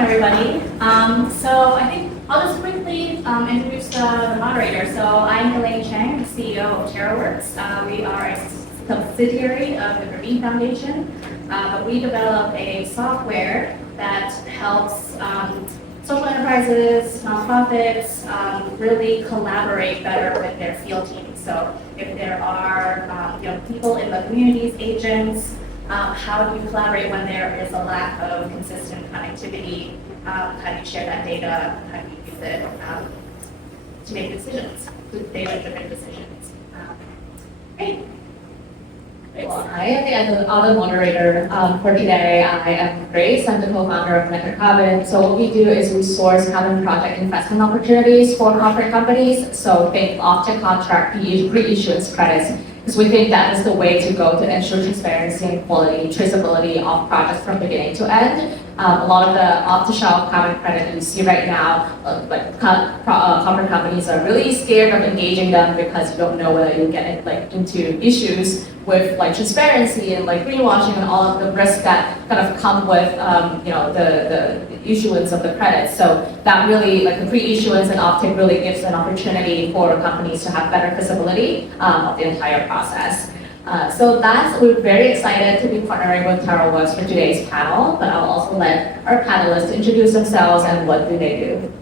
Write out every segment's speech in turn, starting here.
welcome everybody. So I think I'll just quickly introduce the moderator. So I'm Elaine Chang, CEO of TaroWorks. We are a subsidiary of the Grameen Foundation, but we develop a software that helps social enterprises, nonprofits, really collaborate better with their field teams. So if there are people in the communities, agents, how do you collaborate when there is a lack of consistent connectivity? How do you share that data? How do you use it to make decisions, data-driven decisions? Great. Well, I am the other moderator for today. I am Grace. I'm the co-founder of NetaCarbon. So what we do is we source carbon project investment opportunities for corporate companies. So think off-take contract, pre-issuance credits, because we think that is the way to go to ensure transparency and quality, traceability of projects from beginning to end. A lot of the off-the-shelf carbon credit you see right now, corporate companies are really scared of engaging them because you don't know whether you get into issues with transparency and greenwashing and all of the risks that kind of come with the issuance of the credits. So that really, the pre-issuance and off-take really gives an opportunity for companies to have better visibility of the entire process. We're very excited to be partnering with TaroWorks for today's panel, but I'll also let our panelists introduce themselves and what do they do.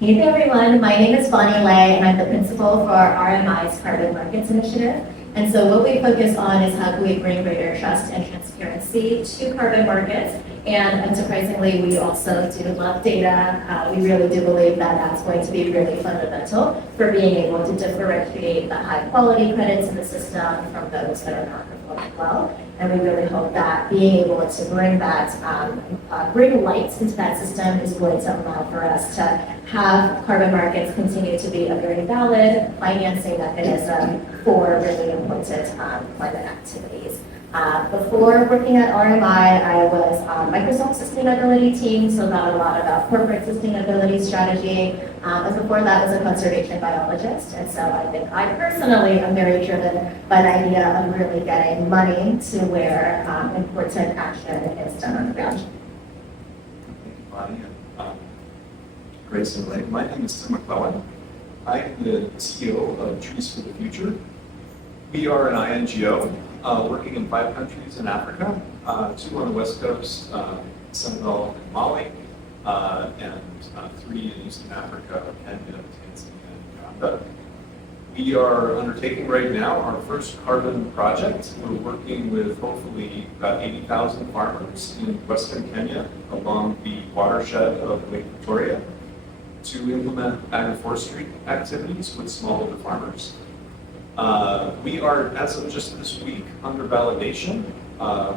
Hey there everyone, my name is Bonnie Lay and I'm the principal for RMI's Carbon Markets Initiative. And so what we focus on is how can we bring greater trust and transparency to carbon markets. And unsurprisingly, we also do love data. We really do believe that that's going to be really fundamental for being able to differentiate the high quality credits in the system from those that are not performing well. And we really hope that being able to bring that, bring light into that system is going to allow for us to have carbon markets continue to be a very valid financing mechanism for really important climate activities. Before working at RMI, I was on Microsoft sustainability team, so got a lot about corporate sustainability strategy. And before that, was a conservation biologist, and so I personally am very driven by the idea of really getting money to where important action is done on the ground. Thank you, Bonnie, and Grace and Elaine. My name is Tim McLellan. I am the CEO of Trees for the Future. We are an INGO working in 5 countries in Africa, 2 on the West Coast, Senegal and Mali, and 3 in Eastern Africa, Kenya, Tanzania, and Uganda. We are undertaking right now our first carbon project. We're working with hopefully about 80,000 farmers in Western Kenya along the watershed of Lake Victoria to implement agroforestry activities with smallholder farmers. We are, as of just this week, under validation.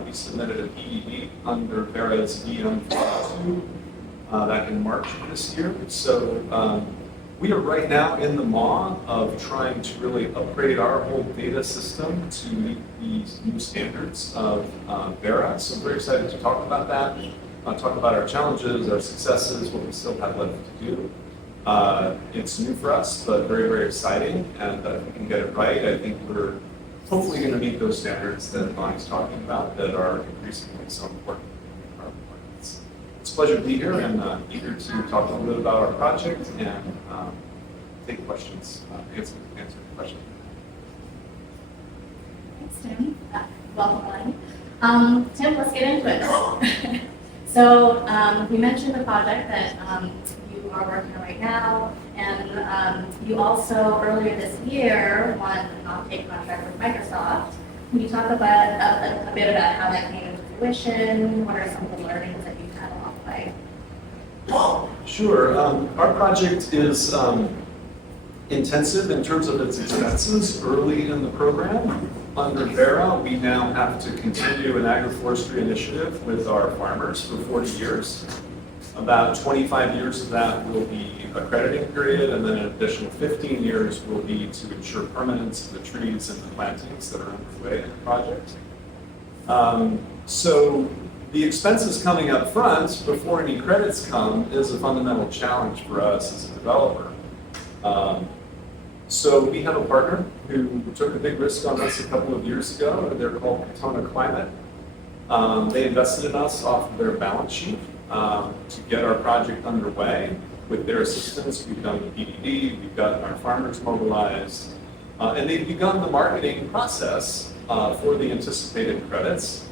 We submitted a PED under Vera's DM42 back in March of this year. So we are right now in the maw of trying to really upgrade our whole data system to meet these new standards of Vera. So I'm very excited to talk about that, talk about our challenges, our successes, what we still have left to do. It's new for us, but very, very exciting. And if we can get it right, I think we're hopefully going to meet those standards that Bonnie's talking about that are increasingly so important in carbon markets. It's a pleasure to be here and eager to talk a little bit about our project and take questions, answer questions. Thanks, Tim. Welcome, Elaine. Tim, let's get into it. So we mentioned the project that you are working on right now, and you also earlier this year won an off-take contract with Microsoft. Can you talk about a bit about how that came into fruition? What are some of the learnings that you've had along the way? Sure. Our project is intensive in terms of its expenses early in the program. Under Vera, we now have to continue an agroforestry initiative with our farmers for 40 years. About 25 years of that will be a crediting period, and then an additional 15 years will be to ensure permanence of the trees and the plantings that are underway in the project. So the expenses coming up front before any credits come is a fundamental challenge for us as a developer. So we have a partner who took a big risk on us a couple of years ago. They're called Tona Climate. They invested in us off of their balance sheet to get our project underway. With their assistance, we've done the PDD, we've gotten our farmers mobilized, and they've begun the marketing process for the anticipated credits.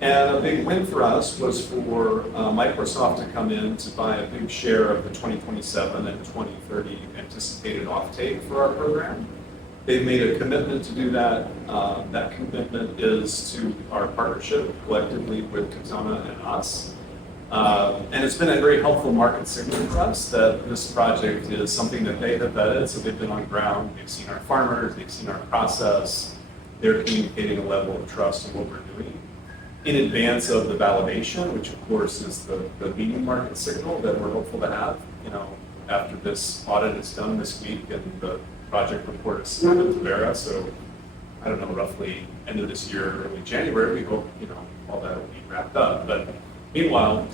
And a big win for us was for Microsoft to come in to buy a big share of the 2027 and 2030 anticipated offtake for our program. They've made a commitment to do that. That commitment is to our partnership collectively with Katona and us. And it's been a very helpful market signal for us that this project is something that they have vetted, so they've been on ground, they've seen our farmers, they've seen our process, they're communicating a level of trust in what we're doing in advance of the validation, which of course is the meeting market signal that we're hopeful to have, after this audit is done this week and the project report is submitted to Vera. So I don't know, roughly end of this year, early January, we hope, all that will be wrapped up. But meanwhile,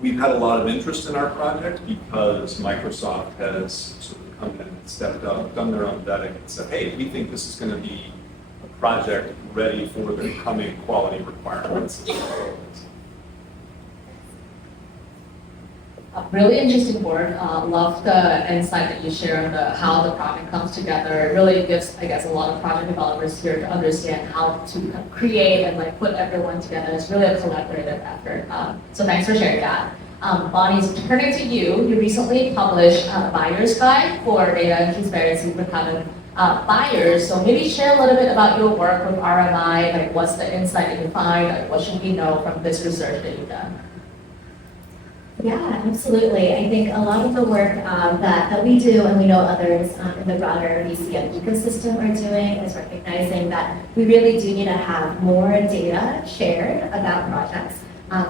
we've had a lot of interest in our project because Microsoft has sort of come in and stepped up, done their own vetting and said, hey, we think this is going to be a project ready for the coming quality requirements. Really interesting work. Love the insight that you share on how the project comes together. It really gives, I guess, a lot of project developers here to understand how to create and put everyone together. It's really a collaborative effort. So thanks for sharing that. Bonnie, turning to you, you recently published a buyer's guide for data and transparency for carbon buyers. So maybe share a little bit about your work with RMI. What's the insight that you find? What should we know from this research that you've done? Yeah, absolutely. I think a lot of the work that we do, and we know others in the broader VCM ecosystem are doing, is recognizing that we really do need to have more data shared about projects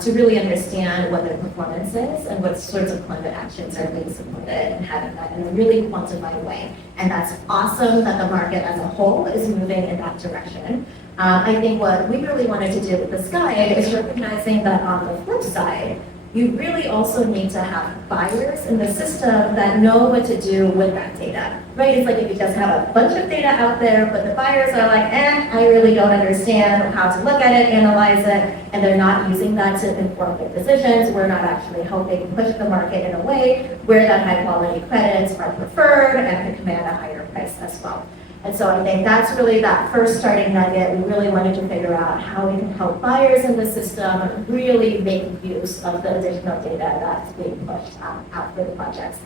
to really understand what their performance is and what sorts of climate actions are being supported and having that in a really quantified way. And that's awesome that the market as a whole is moving in that direction. I think what we really wanted to do with this guide is recognizing that on the flip side, you really also need to have buyers in the system that know what to do with that data, right? It's like if you just have a bunch of data out there, but the buyers are like, I really don't understand how to look at it, analyze it, and they're not using that to inform their decisions. We're not actually helping push the market in a way where that high quality credits are preferred and can command a higher price as well. And so I think that's really that first starting nugget. We really wanted to figure out how we can help buyers in the system really make use of the additional data that's being pushed out for the projects.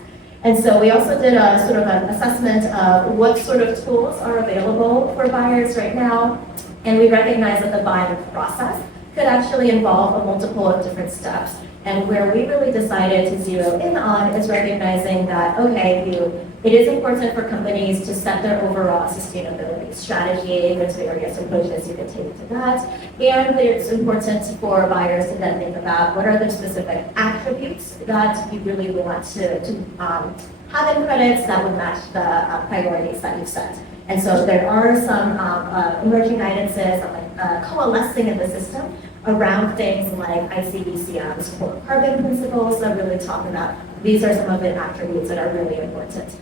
And so we also did a sort of an assessment of what sort of tools are available for buyers right now. And we recognize that the buying process could actually involve a multiple of different steps. And where we really decided to zero in on is recognizing that, it is important for companies to set their overall sustainability strategy. There's various approaches you can take to that. And it's important for buyers to then think about what are the specific attributes that you really want to have in credits that would match the priorities that you've set. And so there are some emerging guidances coalescing in the system around things like ICBCM's core carbon principles that really talk about these are some of the attributes that are really important.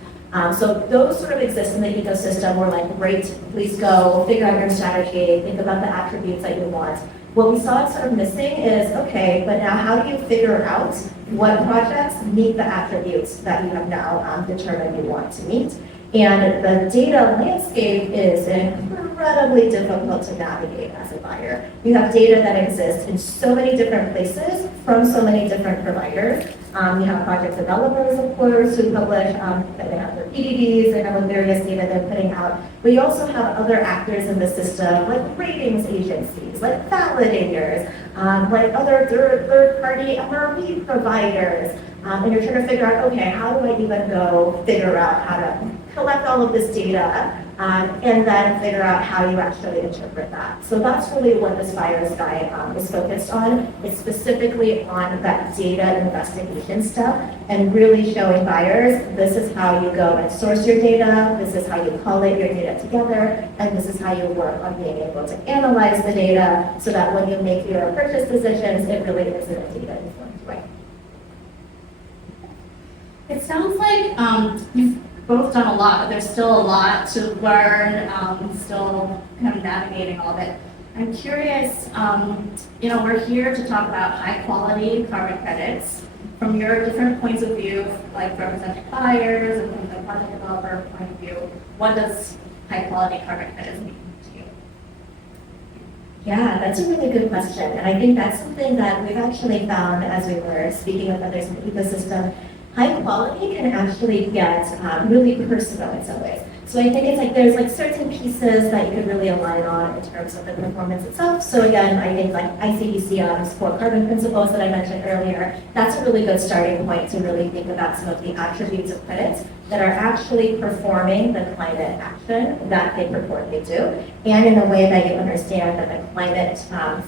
So those sort of exist in the ecosystem. We're like, great, please go figure out your strategy, think about the attributes that you want. What we saw sort of missing is, but now how do you figure out what projects meet the attributes that you have now determined you want to meet? And the data landscape is incredibly difficult to navigate as a buyer. You have data that exists in so many different places from so many different providers. You have project developers, of course, who publish, they have their PDDs, they have various data they're putting out. But you also have other actors in the system, like ratings agencies, like validators, like other third-party MRV providers. And you're trying to figure out, how do I even go figure out how to collect all of this data and then figure out how you actually interpret that. So that's really what this buyer's guide is focused on. It's specifically on that data investigation stuff and really showing buyers, this is how you go and source your data, this is how you collate your data together, and this is how you work on being able to analyze the data so that when you make your purchase decisions, it really is in a data-informed way. It sounds like you've both done a lot, but there's still a lot to learn, still kind of navigating all of it. I'm curious, we're here to talk about high quality carbon credits. From your different points of view, like representing buyers and from the project developer point of view, what does high quality carbon credits mean to you? Yeah, that's a really good question. And I think that's something that we've actually found as we were speaking with others in the ecosystem. High quality can actually get really personal in some ways. So I think it's like there's like certain pieces that you could really align on in terms of the performance itself. So again, I think like ICDC's core carbon principles that I mentioned earlier, that's a really good starting point to really think about some of the attributes of credits that are actually performing the climate action that they purport they do, and in a way that you understand that the climate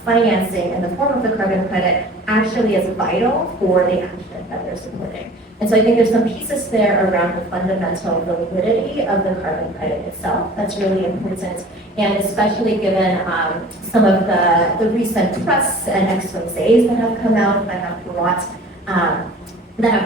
financing in the form of the carbon credit actually is vital for the action that they're supporting. And so I think there's some pieces there around the fundamental validity of the carbon credit itself that's really important, and especially given some of the recent press and exposés that have come out that have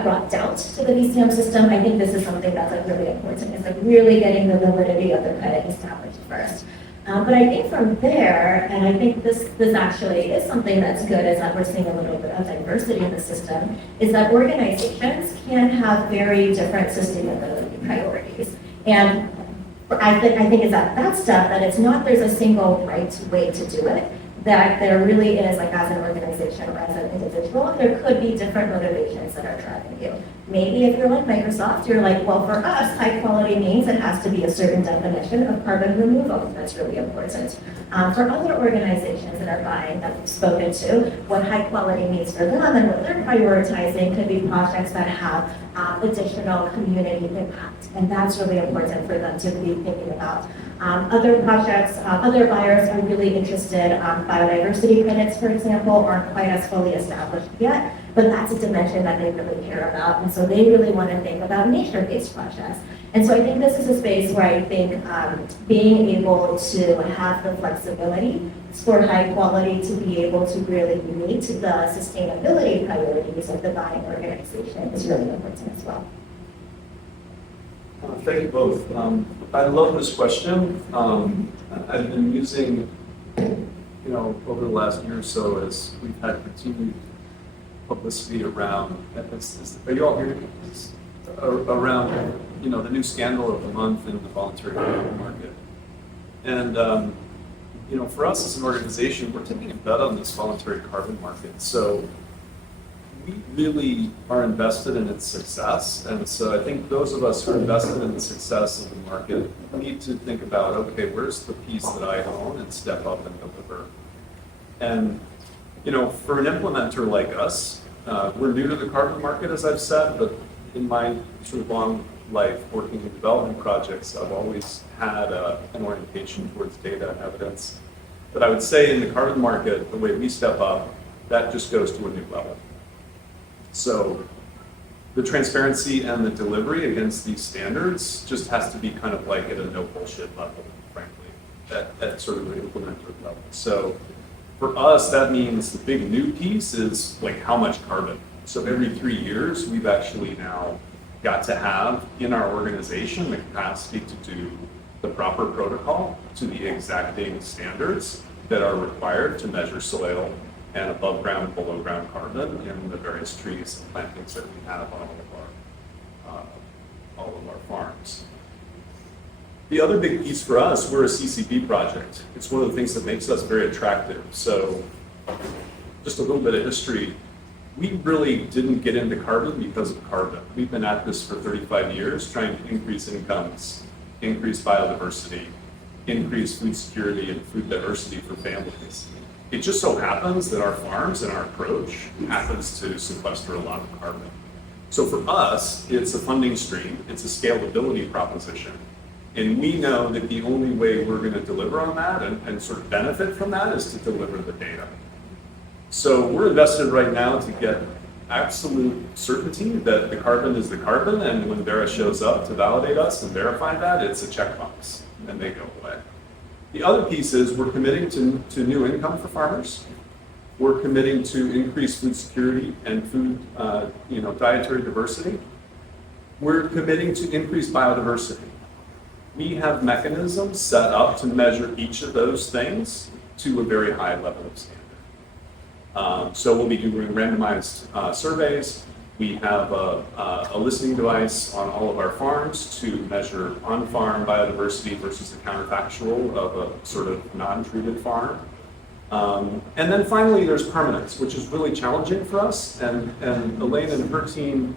brought doubt to the VCM system. I think this is something that's like really important, is like really getting the validity of the credit established first. But I think from there, and I think this actually is something that's good, is that we're seeing a little bit of diversity in the system, is that organizations can have very different sustainability priorities. And I think it's at that step that it's not there's a single right way to do it, that there really is, like as an organization or as an individual, there could be different motivations that are driving you. Maybe if you're like Microsoft, you're like, well, for us, high quality means it has to be a certain definition of carbon removal. That's really important. For other organizations that are buying, that we've spoken to, what high quality means for them and what they're prioritizing could be projects that have additional community impact. And that's really important for them to be thinking about. Other projects, other buyers are really interested. Biodiversity credits, for example, aren't quite as fully established yet, but that's a dimension that they really care about. And so they really want to think about nature-based projects. And so I think this is a space where I think being able to have the flexibility for high quality to be able to really meet the sustainability priorities of the buying organization is really important as well. Thank you both. I love this question. I've been using, over the last year or so, as we've had continued publicity around, are you all hearing this? Around, the new scandal of the month in the voluntary carbon market. And, for us as an organization, we're taking a bet on this voluntary carbon market. So we really are invested in its success. And so I think those of us who are invested in the success of the market need to think about, okay, where's the piece that I own, and step up and deliver. And, for an implementer like us, we're new to the carbon market, as I've said, but in my sort of long life working in development projects, I've always had an orientation towards data and evidence. But I would say in the carbon market, the way we step up, that just goes to a new level. So the transparency and the delivery against these standards just has to be kind of like at a no bullshit level, frankly, at sort of an implementer level. So for us, that means the big new piece is like how much carbon. So every 3 years, we've actually now got to have in our organization the capacity to do the proper protocol to the exacting standards that are required to measure soil and above ground and below ground carbon in the various trees and plantings that we have on all of our farms. The other big piece for us, we're a CCP project. It's one of the things that makes us very attractive. So just a little bit of history. We really didn't get into carbon because of carbon. We've been at this for 35 years, trying to increase incomes, increase biodiversity, increase food security and food diversity for families. It just so happens that our farms and our approach happens to sequester a lot of carbon. So for us, it's a funding stream, it's a scalability proposition. And we know that the only way we're going to deliver on that and sort of benefit from that is to deliver the data. So we're invested right now to get absolute certainty that the carbon is the carbon, and when Vera shows up to validate us and verify that, it's a checkbox, and they go away. The other piece is we're committing to new income for farmers. We're committing to increase food security and food, dietary diversity. We're committing to increase biodiversity. We have mechanisms set up to measure each of those things to a very high level of standard. So we'll be doing randomized surveys. We have a listening device on all of our farms to measure on-farm biodiversity versus the counterfactual of a sort of non-treated farm. And then finally, there's permanence, which is really challenging for us. And Elaine and her team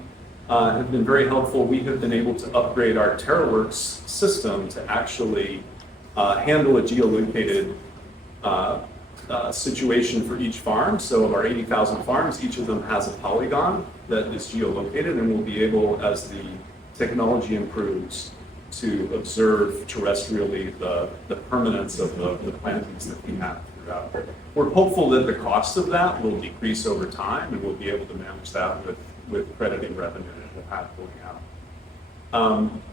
have been very helpful. We have been able to upgrade our TaroWorks system to actually handle a geolocated situation for each farm. So of our 80,000 farms, each of them has a polygon that is geolocated, and we'll be able, as the technology improves, to observe terrestrially the permanence of the plantings that we have throughout. We're hopeful that the cost of that will decrease over time, and we'll be able to manage that with crediting revenue that we'll have going out.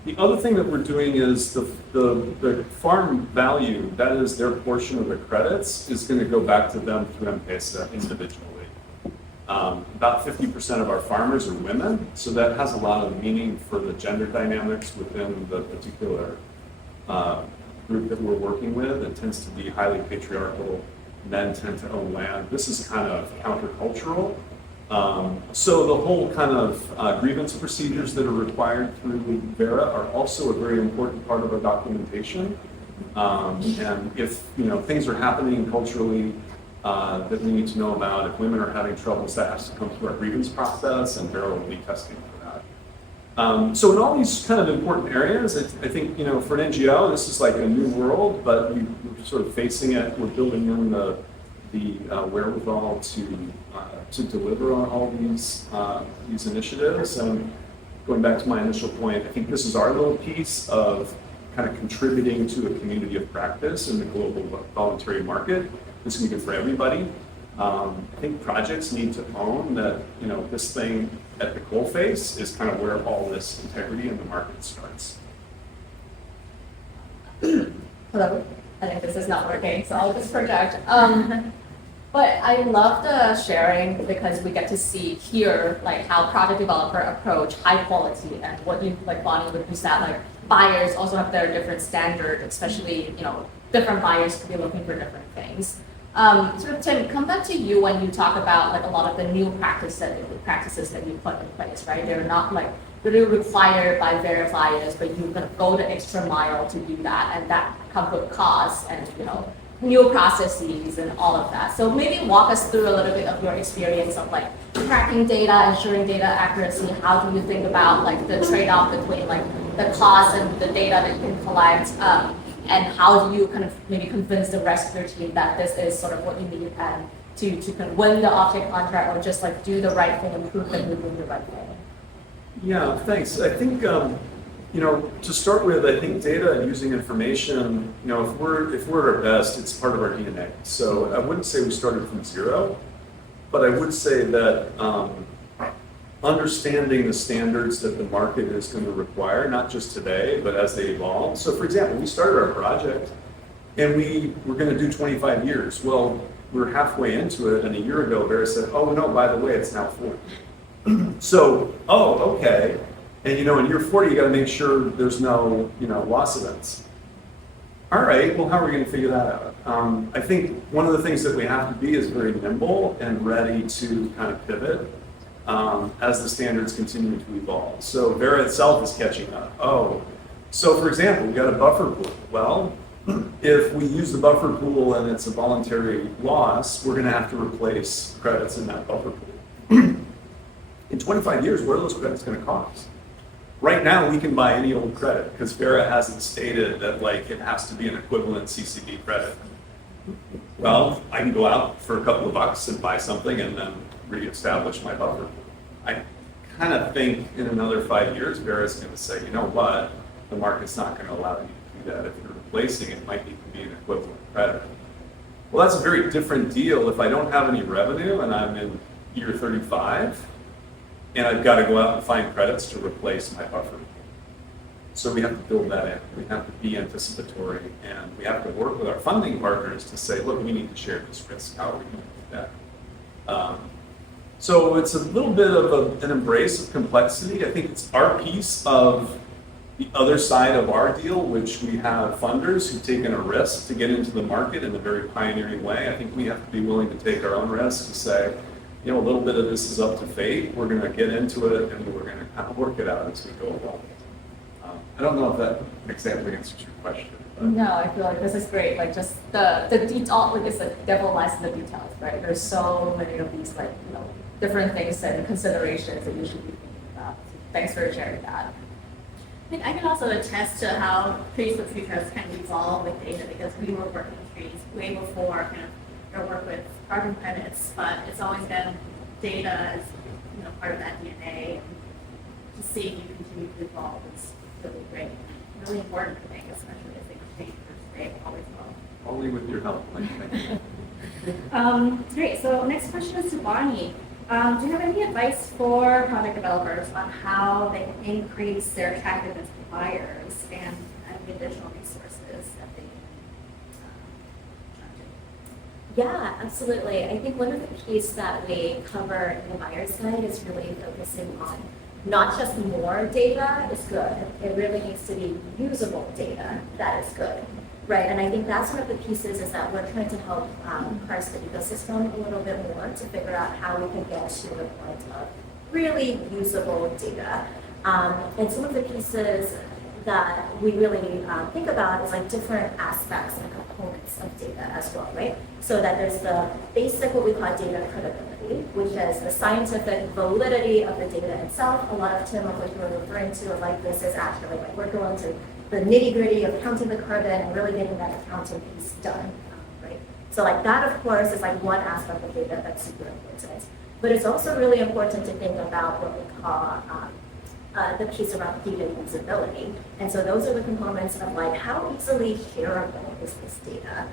The other thing that we're doing is the farm value, that is their portion of the credits, is going to go back to them through M-Pesa individually. About 50% of our farmers are women, so that has a lot of meaning for the gender dynamics within the particular group that we're working with. It tends to be highly patriarchal. Men tend to own land. This is kind of countercultural. So the whole kind of grievance procedures that are required through Vera are also a very important part of our documentation. And if things are happening culturally that we need to know about, if women are having troubles, that has to come through our grievance process, and Vera will be testing for that. So in all these kind of important areas, I think for an NGO, this is like a new world, but we're sort of facing it. We're building in the wherewithal to deliver on all these initiatives. And going back to my initial point, I think this is our little piece of kind of contributing to a community of practice in the global voluntary market. This can be good for everybody. I think projects need to own that this thing at the coalface is kind of where all this integrity in the market starts. Hello, I think this is not working, so I'll just project. But I love the sharing because we get to see here like how project developer approach high quality, and what you like Bonnie would use that like buyers also have their different standards, especially different buyers could be looking for different things. So Tim, come back to you when you talk about like a lot of the new practices that you put in place, right? They're not like really required by verifiers, but you kind of go the extra mile to do that, and that comes with costs and new processes and all of that. So maybe walk us through a little bit of your experience of like tracking data, ensuring data accuracy. How do you think about like the trade-off between like the cost and the data that you can collect? And how do you kind of maybe convince the rest of your team that this is sort of what you need and to kind of win the offtake contract, or just like do the right thing and prove that you're doing the right thing? Yeah, thanks. I think to start with, I think data and using information, if we're at our best, it's part of our DNA. So I wouldn't say we started from zero, but I would say that understanding the standards that the market is going to require, not just today, but as they evolve. So for example, we started our project and we were going to do 25 years. Well, we're halfway into it, and a year ago, Vera said, oh no, by the way, it's now 40. So, okay. And in year 40, you got to make sure there's no, loss events. All right, well, how are we going to figure that out? I think one of the things that we have to be is very nimble and ready to kind of pivot as the standards continue to evolve. So Vera itself is catching up. So for example, we got a buffer pool. Well, if we use the buffer pool and it's a voluntary loss, we're going to have to replace credits in that buffer pool. In 25 years, what are those credits going to cost? Right now, we can buy any old credit because Vera hasn't stated that it has to be an equivalent CCB credit. Well, I can go out for a couple of bucks and buy something and then reestablish my buffer. I kind of think in another 5 years, Vera's going to say, you know what, the market's not going to allow you to do that. If you're replacing it, might need to be an equivalent credit. Well, that's a very different deal if I don't have any revenue and I'm in year 35. And I've got to go out and find credits to replace my buffer. So we have to build that in. We have to be anticipatory, and we have to work with our funding partners to say, look, we need to share this risk. How are we going to do that? So it's a little bit of an embrace of complexity. I think it's our piece of The other side of our deal, which we have funders who've taken a risk to get into the market in a very pioneering way. I think we have to be willing to take our own risks to say, you know, a little bit of this is up to fate. We're going to get into it and we're going to kind of work it out as we go along. I don't know if that exactly answers your question. But. No, I feel like this is great. Like just the detail, like it's the devil lies in the details, right? There's so many of these like, you know, different things and considerations that you should be thinking about. So thanks for sharing that. I think I can also attest to how Trees for the Future has kind of evolved with data because we were working with trees way before kind of our work with carbon credits, but it's always been data as you know part of that DNA. And to see you continue to evolve is really great, really important I think, especially as things change. They always will. Only with your help. Thank you. Great. So next question is to Bonnie. Do you have any advice for project developers on how they can increase their attractiveness to buyers and any additional resources that they Yeah, absolutely. I think one of the keys that we cover in the buyer side is really focusing on not just more data is good. It really needs to be usable data that is good, right? And I think that's one of the pieces is that we're trying to help parse the ecosystem a little bit more to figure out how we can get to the point of really usable data. And some of the pieces that we really think about is like different aspects and components of data as well, right? So that there's the basic, what we call data credibility, which is the scientific validity of the data itself. A lot of Tim, what you were referring to, like this is actually like we're going to the nitty gritty of counting the carbon and really getting that accounting piece done, right? So like that, of course, is like one aspect of data that's super important. But it's also really important to think about what we call the piece around data usability. And so those are the components of like how easily shareable is this data?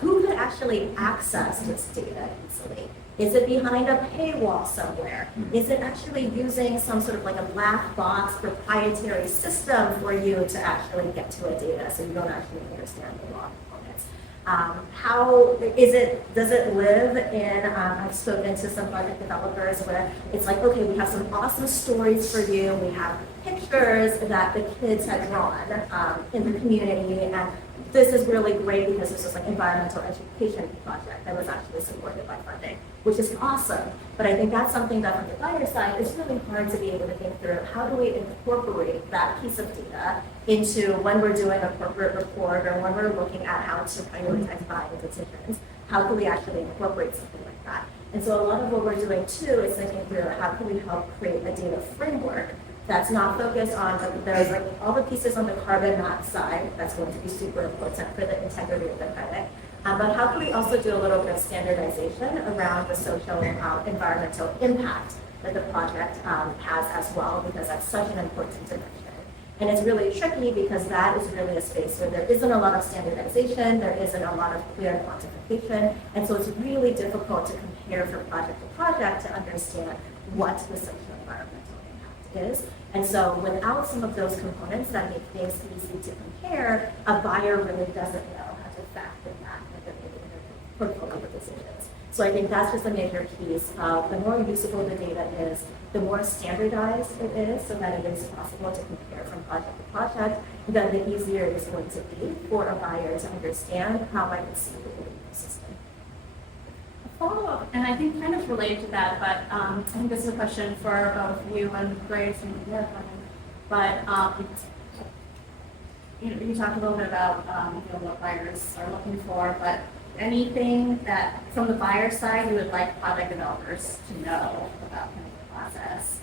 Who could actually access this data easily? Is it behind a paywall somewhere? Is it actually using some sort of like a black box proprietary system for you to actually get to a data so you don't actually understand the raw components? How is it, does it live in, I've spoken to some project developers where it's like, okay, we have some awesome stories for you. We have pictures that the kids had drawn in the community, and this is really great because this is like environmental education project that was actually supported by funding, which is awesome. But I think that's something that on the buyer side is really hard to be able to think through. How do we incorporate that piece of data into when we're doing a corporate report or when we're looking at how to prioritize buying decisions? How can we actually incorporate something like that? And so a lot of what we're doing too is thinking through how can we help create a data framework that's not focused on, there's like all the pieces on the carbon map side, that's going to be super important for the integrity of the credit. But how can we also do a little bit of standardization around the social environmental impact that the project has as well, because that's such an important dimension. And it's really tricky because that is really a space where there isn't a lot of standardization, there isn't a lot of clear quantification, and so it's really difficult to compare from project to project to understand what the social environmental is. And so without some of those components that make things easy to compare, a buyer really doesn't know how to factor that when they're making their portfolio decisions. So I think that's just a major piece of the more usable the data is, the more standardized it is so that it is possible to compare from project to project, then the easier it is going to be for a buyer to understand how I can see the system. follow-up, and I think kind of related to that, but I think this is a question for both you and Grace and Eric. But you talked a little bit about what buyers are looking for, but anything that from the buyer side you would like project developers to know about kind of the process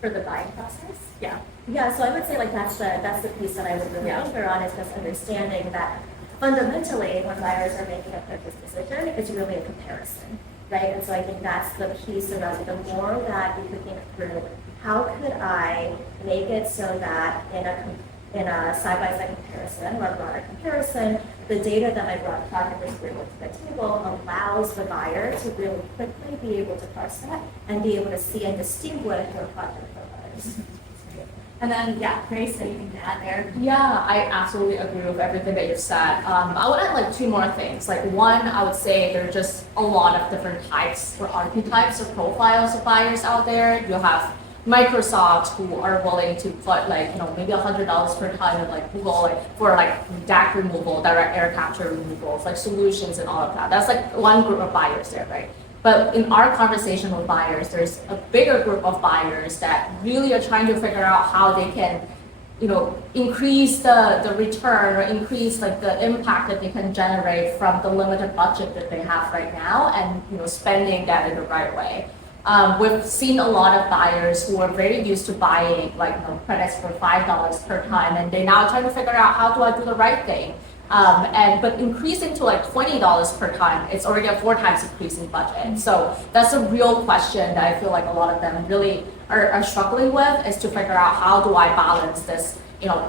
For the buying process? Yeah. Yeah, so I would say like that's the piece that I would really anchor on is just understanding that fundamentally when buyers are making a purchase decision, it's really a comparison, right? And so I think that's the piece around the more that you could think through, how could I make it so that in a side-by-side comparison or a broader comparison, the data that my broad project is bringing to the table allows the buyer to really quickly be able to parse that and be able to see and distinguish your project from others. And then, Grace, anything to add there? Yeah, I absolutely agree with everything that you've said. I would add like two more things. Like one, I would say there are just a lot of different types or archetypes or profiles of buyers out there. You have Microsoft who are willing to put like, maybe $100 per ton of like Google, like for like DAC removal, direct air capture removals, like solutions and all of that. That's like one group of buyers there, right? But in our conversation with buyers, there's a bigger group of buyers that really are trying to figure out how they can, increase the return or increase like the impact that they can generate from the limited budget that they have right now, and spending that in the right way. We've seen a lot of buyers who are very used to buying like credits for $5 per ton, and they're now trying to figure out how do I do the right thing. But increasing to like $20 per ton, it's already a 4 times increase in budget. So that's a real question that I feel like a lot of them really are struggling with, is to figure out how do I balance this,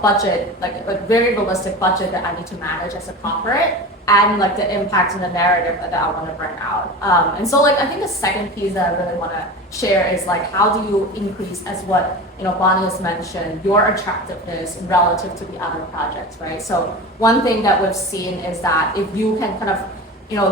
budget, like a very realistic budget that I need to manage as a corporate, and like the impact and the narrative that I want to bring out. And so like I think the second piece that I really want to share is like how do you increase, as what Bonnie has mentioned, your attractiveness relative to the other projects, right? So one thing that we've seen is that if you can kind of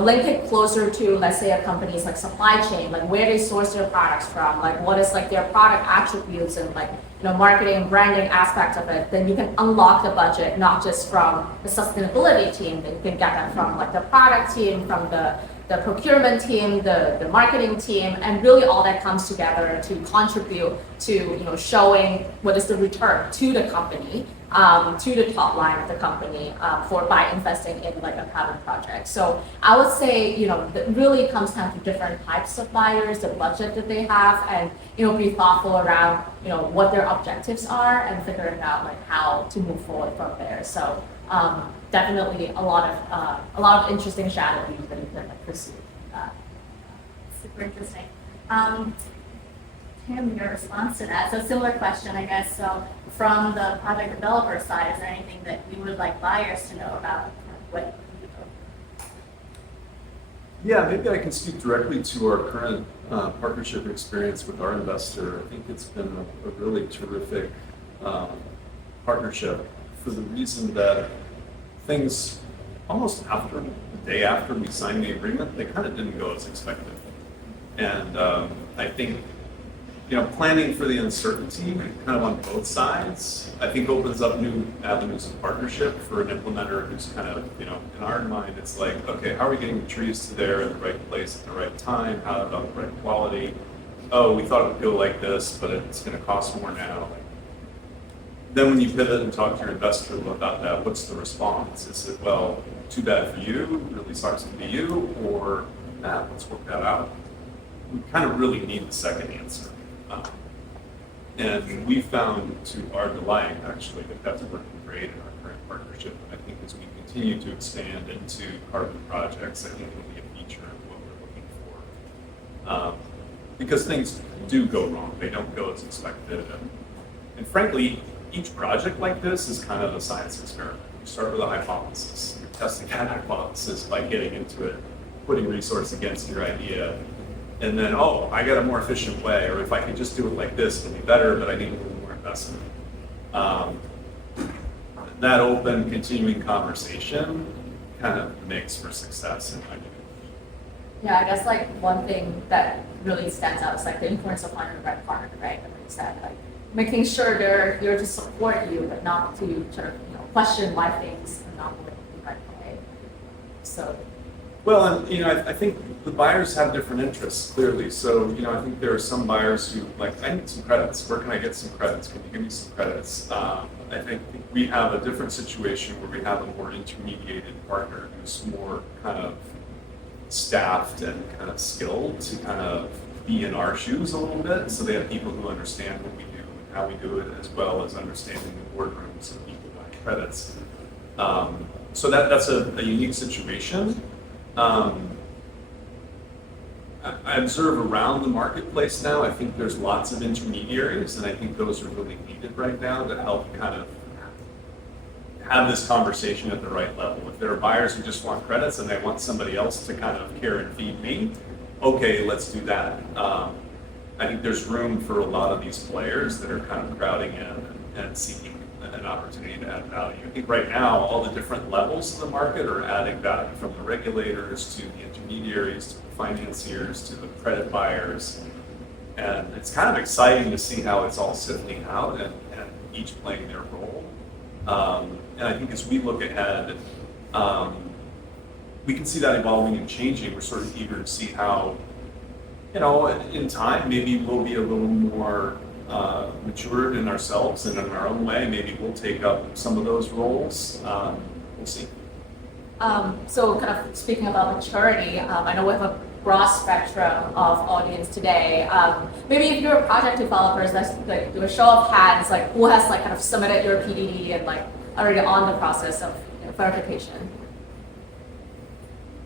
link it closer to, let's say, a company's like supply chain, like where they source their products from, like what is like their product attributes and like marketing, branding aspects of it, then you can unlock the budget not just from the sustainability team, but you can get that from like the product team, from the procurement team, the marketing team, and really all that comes together to contribute to showing what is the return to the company, to the top line of the company by investing in like a carbon project. So I would say it really comes down to different types of buyers, the budget that they have, and be thoughtful around what their objectives are and figuring out like how to move forward from there. So definitely a lot of interesting strategies that you can like pursue. Super interesting. Tim, your response to that. So similar question, I guess. So from the project developer side, is there anything that you would like buyers to know about what? Yeah, maybe I can speak directly to our current partnership experience with our investor. I think it's been a really terrific partnership, for the reason that things almost after the day after we signed the agreement, they kind of didn't go as expected. And I think planning for the uncertainty kind of on both sides, I think opens up new avenues of partnership for an implementer who's kind of, in our mind, it's like, okay, how are we getting the trees to there in the right place at the right time? How about the right quality? Oh, we thought it would go like this, but it's going to cost more now. Then when you pivot and talk to your investor about that, what's the response? Is it, well, too bad for you, really sucks to be you, or let's work that out? We kind of really need the second answer. And we found, to our delight, actually, that that's working great in our current partnership. I think as we continue to expand into carbon projects, I think it'll be a feature of what we're looking for. Because things do go wrong. They don't go as expected. And frankly, each project like this is kind of a science experiment. You start with a hypothesis. You're testing that hypothesis by getting into it, putting resource against your idea. And then, I got a more efficient way, or if I could just do it like this, it'll be better, but I need a little more investment. That open, continuing conversation kind of makes for success in my view. Yeah, I guess like one thing that really stands out is like the importance of finding the right partner, right? Like you said, like making sure they're here to support you, but not to sort of question why things are not going the right way. So. Well, and I think the buyers have different interests, clearly. So, I think there are some buyers who like, I need some credits. Where can I get some credits? Can you give me some credits? I think we have a different situation where we have a more intermediated partner who's more kind of staffed and kind of skilled to kind of be in our shoes a little bit. So they have people who understand what we do and how we do it, as well as understanding the boardrooms of people buying credits. So that's a unique situation. I observe around the marketplace now, I think there's lots of intermediaries, and I think those are really needed right now to help kind of have this conversation at the right level. If there are buyers who just want credits and they want somebody else to kind of care and feed me, okay, let's do that. I think there's room for a lot of these players that are kind of crowding in and seeking an opportunity to add value. I think right now, all the different levels of the market are adding value, from the regulators to the intermediaries to the financiers to the credit buyers. And it's kind of exciting to see how it's all sifting out and each playing their role. And I think as we look ahead, we can see that evolving and changing. We're sort of eager to see how, in time, maybe we'll be a little more matured in ourselves and in our own way. Maybe we'll take up some of those roles. We'll see. So kind of speaking about maturity, I know we have a broad spectrum of audience today. Maybe if you're project developers, let's like do a show of hands, like who has like kind of submitted your PDD and like already on the process of verification?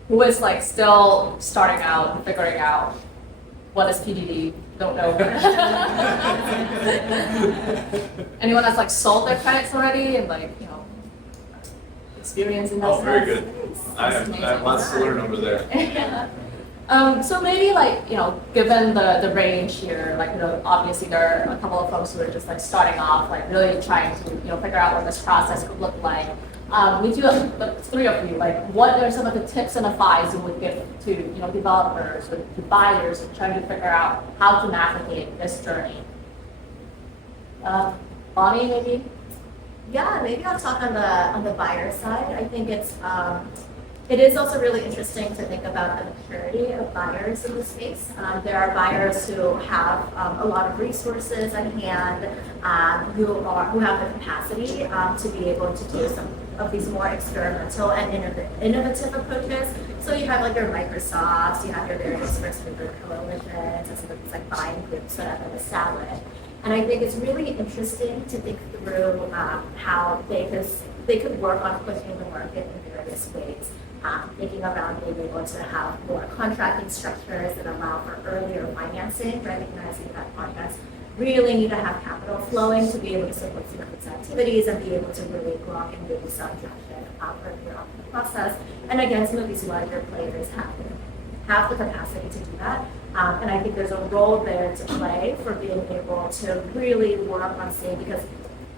Who is like still starting out and figuring out what is PDD? Don't know. Anyone that's like sold their credits already and like, experience in that Oh, very sense? good. I have lots to learn over there. Yeah. So maybe like, given the range here, like, obviously there are a couple of folks who are just like starting off, like really trying to, figure out what this process could look like. We do the three of you, like what are some of the tips and advice you would give to, developers or to buyers trying to figure out how to navigate this journey? Bonnie, maybe? Yeah, maybe I'll talk on the buyer side. I think it is also really interesting to think about the maturity of buyers in the space. There are buyers who have a lot of resources at hand, who have the capacity to be able to do some of these more experimental and innovative approaches. So you have like your Microsofts, you have your various first mover coalitions, and some of these like buying groups that have been established. And I think it's really interesting to think through how they could work on pushing the market in various ways. Thinking around being able to have more contracting structures that allow for earlier financing, recognizing that projects really need to have capital flowing to be able to support some of these activities and be able to really block and really some traction earlier on in the process. And again, some of these larger players have the capacity to do that. And I think there's a role there to play for being able to really work on seeing, because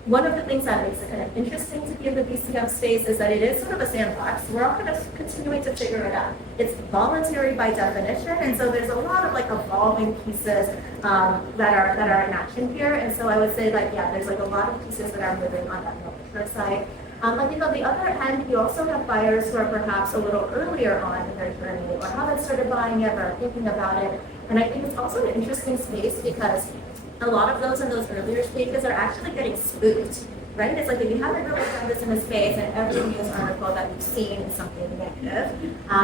one of the things that makes it kind of interesting to be in the BCM space is that it is sort of a sandbox. We're all kind of continuing to figure it out. It's voluntary by definition, and so there's a lot of like evolving pieces that are in action here. And so I would say like, yeah, there's like a lot of pieces that are moving on that more mature side. I think on the other hand, you also have buyers who are perhaps a little earlier on in their journey or haven't started buying yet or are thinking about it. And I think it's also an interesting space because a lot of those in those earlier stages are actually getting spooked, right? It's like if you haven't really done this in a space and every news article that you've seen is something negative,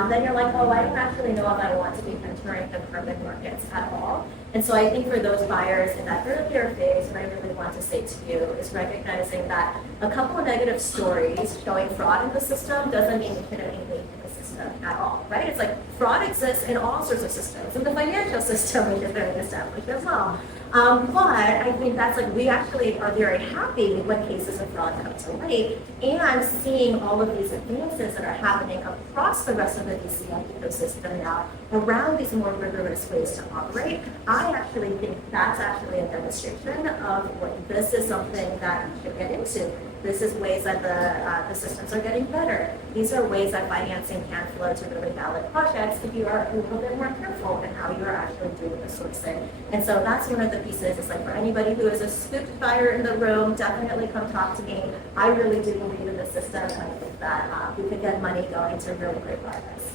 then you're like, oh, I don't actually know if I want to be entering the carbon markets at all. And so I think for those buyers in that earlier phase, what I really want to say to you is recognizing that a couple of negative stories showing fraud in the system doesn't mean you can any leak in the system at all, right? It's like fraud exists in all sorts of systems, in the financial system, which is very established as well. But I think that's like, we actually are very happy when cases of fraud come to light and seeing all of these advances that are happening across the rest of the DCM ecosystem now around these more rigorous ways to operate. I actually think that's actually a demonstration of what this is something that we should get into. This is ways that the systems are getting better. These are ways that financing can flow to really valid projects if you are a little bit more careful in how you are actually doing the sourcing. And so that's one of the pieces. It's like for anybody who is a spooked buyer in the room, definitely come talk to me. I really do believe in the system, and I think that we could get money going to really great progress.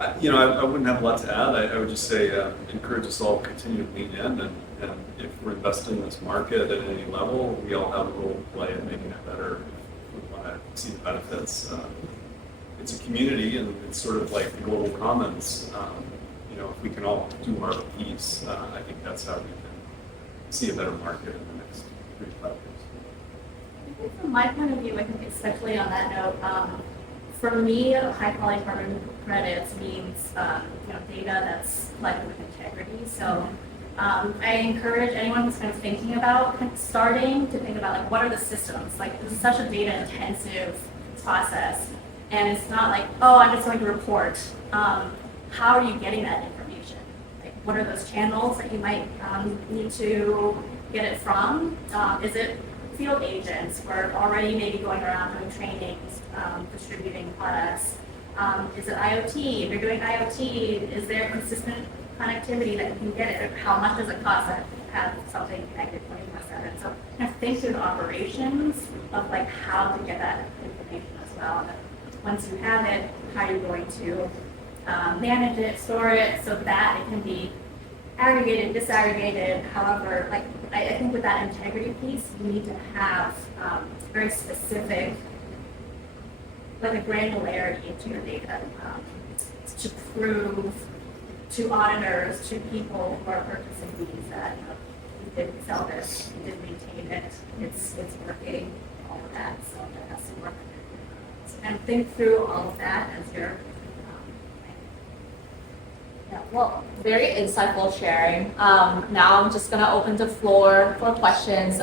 I wouldn't have a lot to add. I would just say encourage us all to continue to lean in, and if we're investing in this market at any level, we all have a role to play in making it better if we want to see the benefits. It's a community, and it's sort of like the global commons. If we can all do our piece, I think that's how we can see a better market in the next 3 to 5 years. I think from my point of view, I think especially on that note, for me, high-quality carbon credits means data that's collected with integrity. So I encourage anyone who's kind of thinking about starting to think about like what are the systems. Like this is such a data-intensive process, and it's not like, oh, I'm just going to report. How are you getting that information? Like what are those channels that you might need to get it from? Is it field agents who are already maybe going around doing trainings, distributing products? Is it IoT? If you're doing IoT, is there consistent connectivity that you can get it? How much does it cost to have something connected 24/7? So kind of think through the operations of like how to get that information as well. And then once you have it, how you're going to manage it, store it, so that it can be aggregated, disaggregated, however, like, I think with that integrity piece, you need to have very specific, like a granularity into your data to prove to auditors, to people who are purchasing these that, you know, you didn't sell this, you didn't maintain it, it's working, all of that, so that has to work. And think through all of that as you're Yeah, well, very insightful sharing. Now I'm just gonna open the floor for questions.